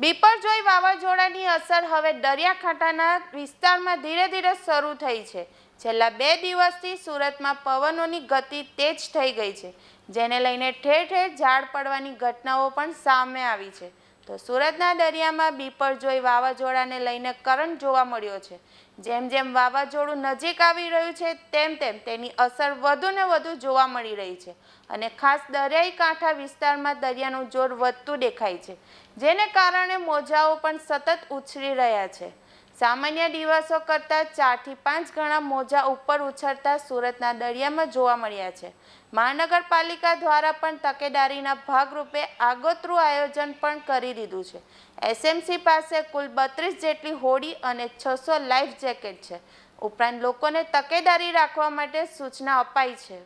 બિપરજોય વાવાઝોડાની અસર હવે દરિયાકાંઠાના વિસ્તારમાં ધીરે ધીરે શરૂ થઈ છે। છેલ્લા 2 દિવસથી સુરતમાં પવનોની ગતિ તેજ થઈ ગઈ છે, જેને લઈને ઠેર ઠેર ઝાડ પડવાની ઘટનાઓ પણ સામે આવી છે। તો સુરતના દરિયામાં બિપરજોય વાવાઝોડાને લઈને કરંટ જોવા મળ્યો છે। જેમ જેમ વાવાઝોડું નજીક આવી રહ્યું છે તેમ તેમ તેની અસર વધુ ને વધુ જોવા મળી રહી છે અને ખાસ દરિયાઈ કાંઠા વિસ્તારમાં દરિયાનું જોર વધતું દેખાય છે, જેને કારણે મોજાઓ પણ સતત ઉછળી રહ્યા છે। સામાન્ય દિવસો કરતાં 4 થી 5 ગણા મોજા ઉપર ઉછળતા સુરતના દરિયામાં જોવા મળ્યા છે। મહાનગરપાલિકા દ્વારા પણ તકેદારીના ભાગરૂપે આગોતરું આયોજન પણ કરી દીધું છે। એસએમસી પાસે કુલ 32 જેટલી હોડી અને 600 લાઈફ જેકેટ છે। ઉપરાંત લોકોને તકેદારી રાખવા માટે સૂચના અપાઈ છે।